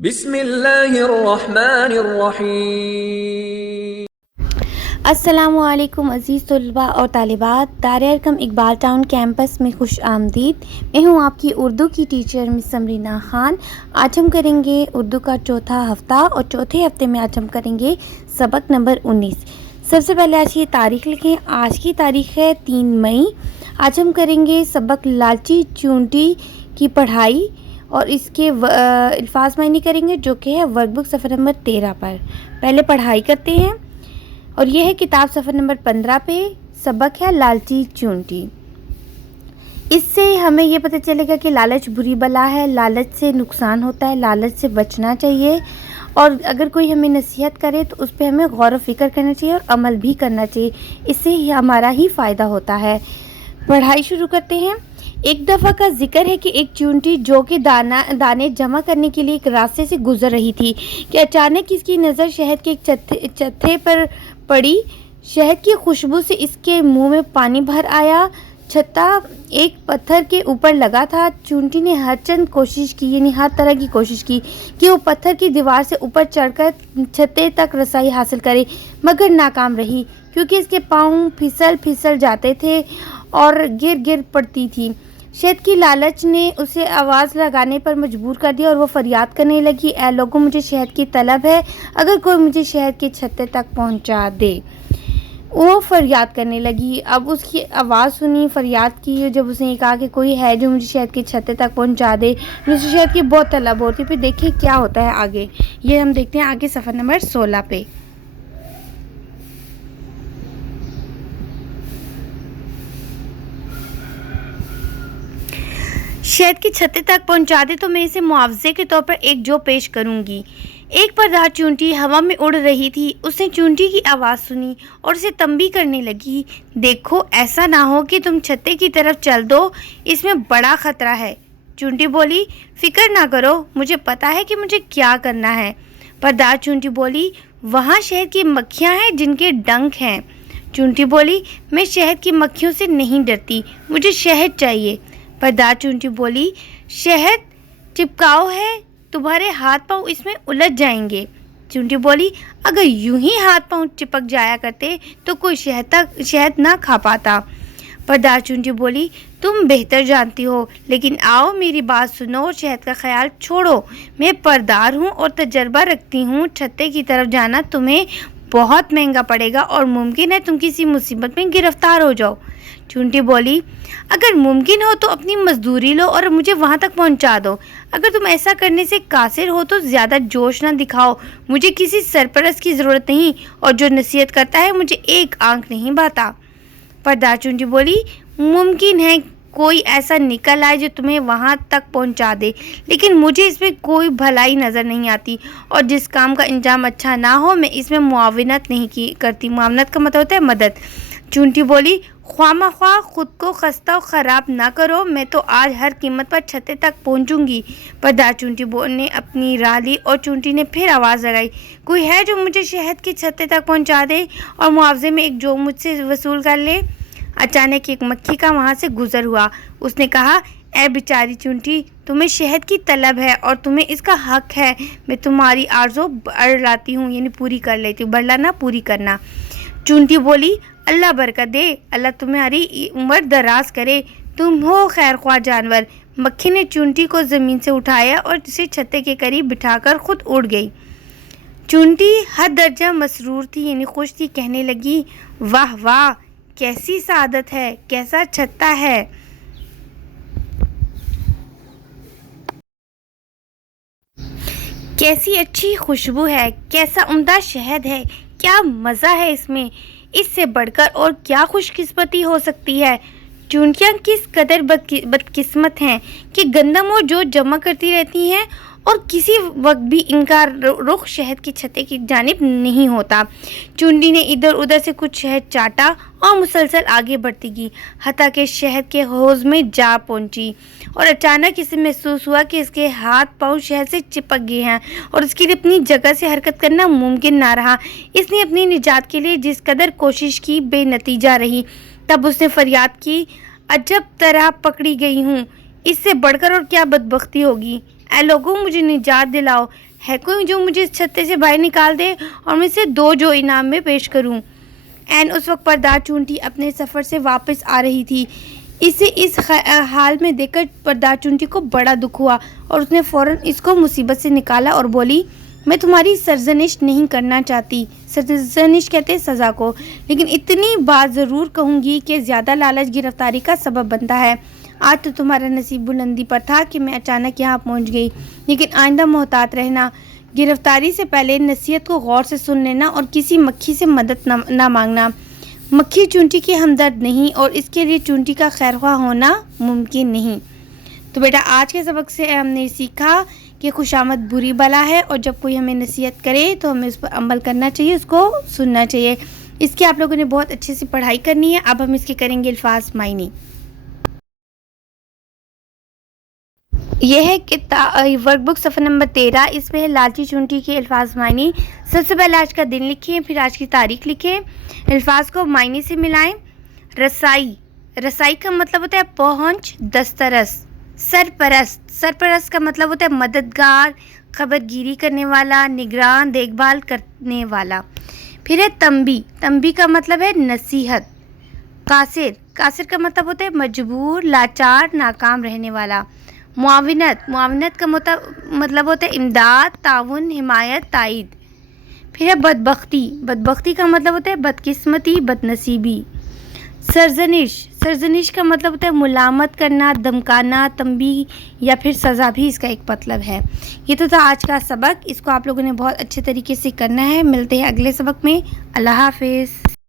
بسم اللہ الرحمن الرحیم۔ السلام علیکم عزیز طلباء اور طالبات، دار ارقم اقبال ٹاؤن کیمپس میں خوش آمدید۔ میں ہوں آپ کی اردو کی ٹیچر مس سمرینا خان۔ آج ہم کریں گے اردو کا چوتھا ہفتہ، اور چوتھے ہفتے میں آج ہم کریں گے سبق نمبر 19۔ سب سے پہلے آج کی تاریخ لکھیں۔ آج کی تاریخ ہے 3 مئی۔ آج ہم کریں گے سبق لالچی چونٹی کی پڑھائی، اور اس کے الفاظ معنی کریں گے، جو کہ ہے ورک بک صفحہ نمبر 13 پر۔ پہلے پڑھائی کرتے ہیں، اور یہ ہے کتاب صفحہ نمبر 15 پہ۔ سبق ہے لالچی چونٹی۔ اس سے ہمیں یہ پتہ چلے گا کہ لالچ بری بلا ہے، لالچ سے نقصان ہوتا ہے، لالچ سے بچنا چاہیے، اور اگر کوئی ہمیں نصیحت کرے تو اس پہ ہمیں غور و فکر کرنا چاہیے اور عمل بھی کرنا چاہیے۔ اس سے ہمارا ہی فائدہ ہوتا ہے۔ پڑھائی شروع کرتے ہیں۔ ایک دفعہ کا ذکر ہے کہ ایک چونٹی جو کہ دانے جمع کرنے کے لیے ایک راستے سے گزر رہی تھی کہ اچانک اس کی نظر شہد کے ایک چتھے پر پڑی۔ شہد کی خوشبو سے اس کے منہ میں پانی بھر آیا۔ چھتا ایک پتھر کے اوپر لگا تھا۔ چونٹی نے ہر طرح کی کوشش کی کہ وہ پتھر کی دیوار سے اوپر چڑھ کر چھتے تک رسائی حاصل کرے، مگر ناکام رہی، کیونکہ اس کے پاؤں پھسل جاتے تھے اور گر پڑتی تھی۔ شہد کی لالچ نے اسے آواز لگانے پر مجبور کر دیا، اور وہ فریاد کرنے لگی، اے لوگوں، مجھے شہد کی طلب ہے، اگر کوئی مجھے شہد کے چھتے تک پہنچا دے۔ وہ فریاد کرنے لگی۔ اب اس کی آواز سنی، فریاد کی، جب اس نے کہا کہ کوئی ہے جو مجھے شہد کے چھتے تک پہنچا دے، مجھے شہد کی بہت طلب ہوتی ہے۔ پھر دیکھیں کیا ہوتا ہے آگے، یہ ہم دیکھتے ہیں آگے صفحہ نمبر 16 پہ۔ شہد کے چھتے تک پہنچا دے تو میں اسے معاوضے کے طور پر ایک جو پیش کروں گی۔ ایک پردار چونٹی ہوا میں اڑ رہی تھی۔ اس نے چونٹی کی آواز سنی اور اسے تنبیہ کرنے لگی، دیکھو، ایسا نہ ہو کہ تم چھتے کی طرف چل دو، اس میں بڑا خطرہ ہے۔ چونٹی بولی، فکر نہ کرو، مجھے پتا ہے کہ مجھے کیا کرنا ہے۔ پردار چونٹی بولی، وہاں شہد کی مکھیاں ہیں جن کے ڈنک ہیں۔ چونٹی بولی، میں شہد کی مکھیوں سے نہیں ڈرتی، مجھے شہد چاہیے۔ پردار چونٹی بولی، شہد چپکاؤ ہے، تمہارے ہاتھ پاؤں اس میں الجھ جائیں گے۔ چونٹی بولی، اگر یوں ہی ہاتھ پاؤں چپک جایا کرتے تو کوئی شہد نہ کھا پاتا۔ پردار چونٹی بولی، تم بہتر جانتی ہو، لیکن آؤ میری بات سنو اور شہد کا خیال چھوڑو۔ میں پردار ہوں اور تجربہ رکھتی ہوں، چھتے کی طرف جانا تمہیں بہت مہنگا پڑے گا اور ممکن ہے تم کسی مصیبت میں گرفتار ہو جاؤ۔ چونٹی بولی، اگر ممکن ہو تو اپنی مزدوری لو اور مجھے وہاں تک پہنچا دو۔ اگر تم ایسا کرنے سے قاصر ہو تو زیادہ جوش نہ دکھاؤ، مجھے کسی سرپرست کی ضرورت نہیں، اور جو نصیحت کرتا ہے مجھے ایک آنکھ نہیں بھاتا۔ پردار چونٹی بولی، ممکن ہے کوئی ایسا نکل آئے جو تمہیں وہاں تک پہنچا دے، لیکن مجھے اس میں کوئی بھلائی نظر نہیں آتی، اور جس کام کا انجام اچھا نہ ہو میں اس میں معاونت نہیں کرتی۔ معاونت کا مطلب ہوتا ہے مدد۔ چونٹی بولی، خواہ مخواہ خود کو خستہ و خراب نہ کرو، میں تو آج ہر قیمت پر چھتے تک پہنچوں گی۔ پردار چونٹی نے اپنی راہ لی، اور چونٹی نے پھر آواز لگائی، کوئی ہے جو مجھے شہد کے چھتے تک پہنچا دے اور معاوضے میں ایک جو مجھ سے وصول کر لے۔ اچانک ایک مکھی کا وہاں سے گزر ہوا۔ اس نے کہا، اے بیچاری چونٹی، تمہیں شہد کی طلب ہے اور تمہیں اس کا حق ہے، میں تمہاری آرزو بڑھلاتی ہوں، یعنی پوری کر لیتی ہوں، بڑھلانا پوری کرنا۔ چونٹی بولی، اللہ برکت دے، اللہ تمہاری عمر دراز کرے، تم ہو خیر خواہ جانور۔ مکھی نے چونٹی کو زمین سے اٹھایا اور اسے چھتے کے قریب بٹھا کر خود اڑ گئی۔ چونٹی حد درجہ مسرور تھی، یعنی خوش تھی، کہنے لگی، واہ واہ، کیسی سعادت ہے، کیسا چھتا ہے، کیسی اچھی خوشبو ہے، کیسا عمدہ شہد ہے، کیا مزہ ہے اس میں، اس سے بڑھ کر اور کیا خوش قسمتی ہو سکتی ہے۔ چونٹیاں کس قدر بدقسمت ہیں کہ گندم اور جو جمع کرتی رہتی ہیں اور کسی وقت بھی ان کا رخ شہد کے چھتے کی جانب نہیں ہوتا۔ چونٹی نے ادھر ادھر سے کچھ شہد چاٹا اور مسلسل آگے بڑھتی گئی، حتیٰ کہ شہد کے حوض میں جا پہنچی، اور اچانک اسے محسوس ہوا کہ اس کے ہاتھ پاؤں شہد سے چپک گئے ہیں اور اس کے لیے اپنی جگہ سے حرکت کرنا ممکن نہ رہا۔ اس نے اپنی نجات کے لیے جس قدر کوشش کی، بے نتیجہ رہی۔ تب اس نے فریاد کی، عجب طرح پکڑی گئی ہوں، اس سے بڑھ کر اور کیا بدبختی ہوگی، اے لوگوں، مجھے نجات دلاؤ۔ ہے کوئی جو مجھے اس چھتے سے باہر نکال دے اور میں اسے 2 جو انعام میں پیش کروں۔ اس وقت پردار چونٹی اپنے سفر سے واپس آ رہی تھی۔ اسے اس حال میں دیکھ کر پردار چونٹی کو بڑا دکھ ہوا اور اس نے فوراً اس کو مصیبت سے نکالا اور بولی، میں تمہاری سرزنش نہیں کرنا چاہتی، سرزنش کہتے ہیں سزا کو، لیکن اتنی بات ضرور کہوں گی کہ زیادہ لالچ گرفتاری کا سبب بنتا ہے۔ آج تو تمہارا نصیب بلندی پر تھا کہ میں اچانک یہاں پہنچ گئی، لیکن آئندہ محتاط رہنا، گرفتاری سے پہلے نصیحت کو غور سے سن لینا اور کسی مکھی سے مدد نہ مانگنا۔ مکھی چونٹی کی ہمدرد نہیں اور اس کے لیے چونٹی کا خیرخواہ ہونا ممکن نہیں۔ تو بیٹا آج کے سبق سے ہم نے سیکھا کہ خوشامد بری بلا ہے اور جب کوئی ہمیں نصیحت کرے تو ہمیں اس پر عمل کرنا چاہیے، اس کو سننا چاہیے۔ اس کی آپ لوگوں نے بہت اچھے سے پڑھائی کرنی ہے۔ اب ہم اس کے کریں گے الفاظ معنی۔ یہ ہے ورک بک صفحہ نمبر 13، اس میں ہے لالچی چونٹی کے الفاظ معنی۔ سب سے پہلے آج کا دن لکھیں، پھر آج کی تاریخ لکھیں، الفاظ کو معنی سے ملائیں۔ رسائی، رسائی کا مطلب ہوتا ہے پہنچ، دسترس۔ سرپرست، سرپرست کا مطلب ہوتا ہے مددگار، خبر گیری کرنے والا، نگران، دیکھ بھال کرنے والا۔ پھر ہے تنبیہ، تنبیہ کا مطلب ہے نصیحت۔ قاصر، قاصر کا مطلب ہوتا ہے مجبور، لاچار، ناکام رہنے والا۔ معاونت، معاونت کا مطلب ہوتا ہے امداد، تعاون، حمایت، تائید۔ پھر ہے بدبختی، بدبختی کا مطلب ہوتا ہے بدقسمتی، بدنصیبی۔ سرزنش، سرزنش کا مطلب ہوتا ہے ملامت کرنا، دمکانا، تنبیہ یا پھر سزا بھی اس کا ایک مطلب ہے۔ یہ تو تھا آج کا سبق، اس کو آپ لوگوں نے بہت اچھے طریقے سے کرنا ہے۔ ملتے ہیں اگلے سبق میں۔ اللہ حافظ۔